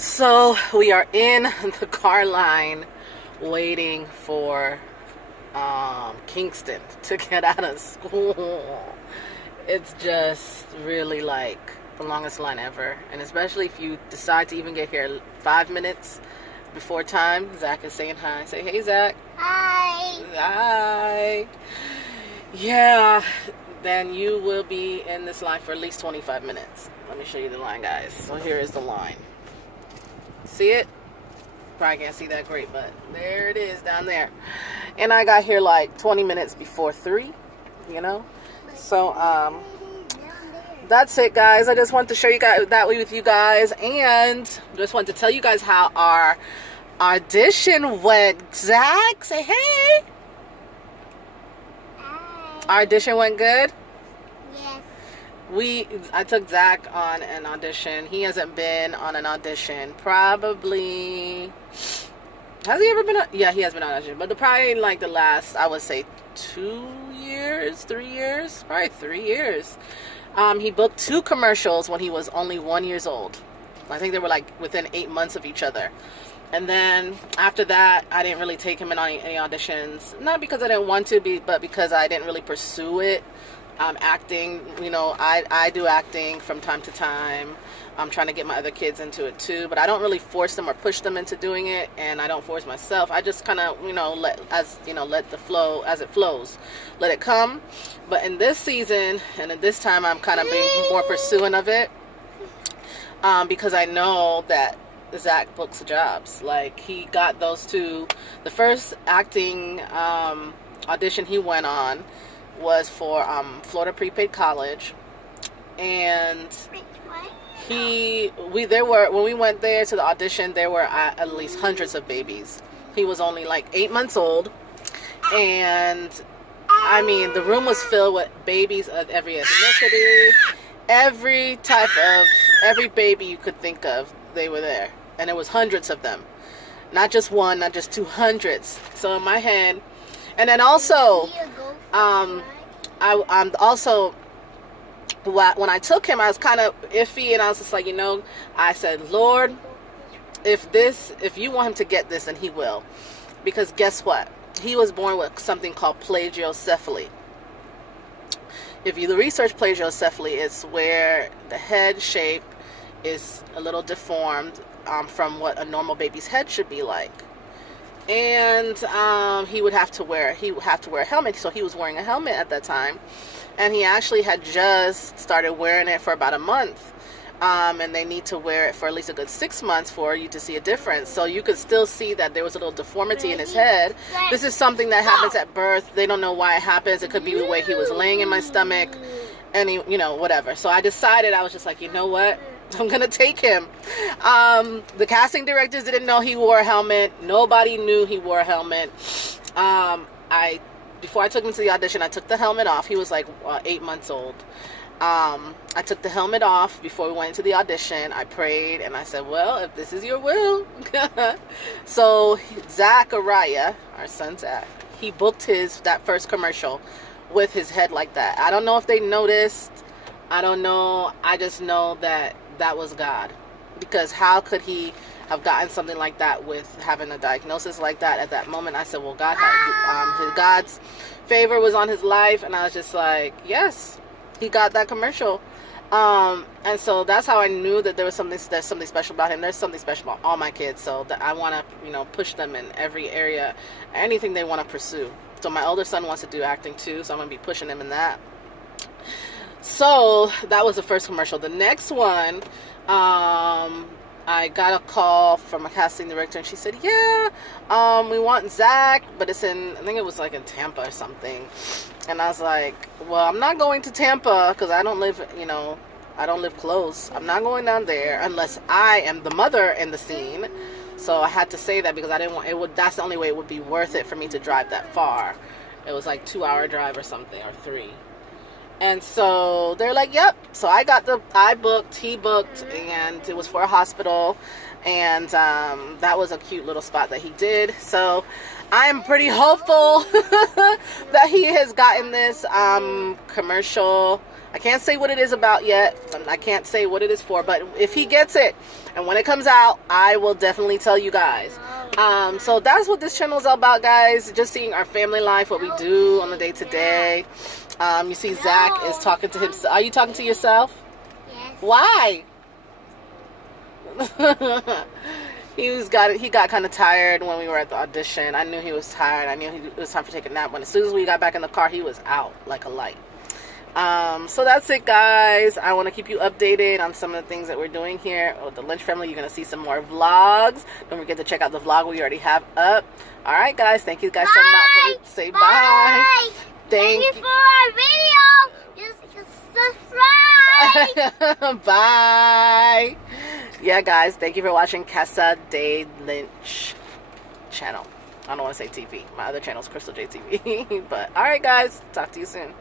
So we are in the car line waiting for Kingston to get out of school. It's just really like the longest line ever. And especially if you decide to even get here 5 minutes before time. Zach is saying hi. Say, hey, Zach. Hi. Hi. Yeah, then you will be in this line for at least 25 minutes. Let me show you the line, guys. So here is the line. See it? Probably can't see that great, but there it is down there. And I got here like 20 minutes before 3, you know? So, that's it, guys. I just wanted to show you guys that way with you guys, and just wanted to tell you guys how our audition went. Zach, say hey. Hi. Our audition went good. Yes. I took Zach on an audition. He hasn't been on an audition probably. Has he ever been on? Yeah, he has been on an audition, but probably like the last, I would say, 2 years, 3 years, probably 3 years. He booked 2 commercials when he was only 1 year old. I think they were like within 8 months of each other. And then after that, I didn't really take him in on any auditions. Not because I didn't want to be, but because I didn't really pursue it. Acting, you know, I do acting from time to time. I'm trying to get my other kids into it too, but I don't really force them or push them into doing it, and I don't force myself. I just kind of, let the flow as it flows, let it come. But in this season and at this time, I'm kind of being more pursuing of it, because I know that Zach books jobs. Like, he got those 2. The first acting audition he went on was for Florida Prepaid College, and when we went there to the audition, there were at least hundreds of babies. He was only like 8 months old, and I mean, the room was filled with babies of every ethnicity, every baby you could think of. They were there, and it was hundreds of them, not just one, not just 2, hundreds. So in my head, and then also, I'm also, when I took him, I was kind of iffy, and I was just like, I said, Lord, if you want him to get this, then he will. Because guess what? He was born with something called plagiocephaly. If you research plagiocephaly, it's where the head shape is a little deformed from what a normal baby's head should be like. And he would have to wear a helmet. So he was wearing a helmet at that time, and he actually had just started wearing it for about a month. And they need to wear it for at least a good 6 months for you to see a difference. So you could still see that there was a little deformity in his head. This is something that happens at birth. They don't know why it happens. It could be the way he was laying in my stomach, and whatever. So I decided, I was just like, you know what? I'm going to take him. The casting directors didn't know he wore a helmet. Nobody knew he wore a helmet. Before I took him to the audition, I took the helmet off. He was like 8 months old. I took the helmet off before we went into the audition. I prayed, and I said, well, if this is your will. So Zachariah, our son Zach, he booked that first commercial with his head like that. I don't know if they noticed. I don't know. I just know that was God, because how could he have gotten something like that with having a diagnosis like that at that moment? I said, well, God's favor was on his life, and I was just like, yes, he got that commercial. And so that's how I knew that there's something special about him. There's something special about all my kids, so that I want to push them in every area, anything they want to pursue. So my older son wants to do acting too, so I'm going to be pushing him in that. So that was the first commercial. The next one, I got a call from a casting director, and she said, yeah, we want Zach, but it's I think it was like in Tampa or something. And I was like, well, I'm not going to Tampa, because I don't live close. I'm not going down there unless I am the mother in the scene. So I had to say that, because I didn't want that's the only way it would be worth it for me to drive that far. It was like 2-hour drive or something, or 3. And so they're like, yep. So he booked, and it was for a hospital. And that was a cute little spot that he did. So I'm pretty hopeful that he has gotten this commercial. I can't say what it is about yet. I can't say what it is for, but if he gets it, and when it comes out, I will definitely tell you guys. So that's what this channel is all about, guys. Just seeing our family life, what we do on the day to day. You see Zach is talking to himself. Are you talking to yourself? Yes. Why? He got kind of tired when we were at the audition. I knew he was tired. I knew it was time to take a nap. When as soon as we got back in the car, he was out like a light. So that's it, guys. I want to keep you updated on some of the things that we're doing here with the Lynch family. You're going to see some more vlogs. Don't forget to check out the vlog we already have up. All right, guys. Thank you guys so much. Say bye. Thank you for our video. Just subscribe. Bye. Yeah, guys. Thank you for watching Casa de Lynch channel. I don't want to say TV. My other channel is Crystal J TV. But all right, guys. Talk to you soon.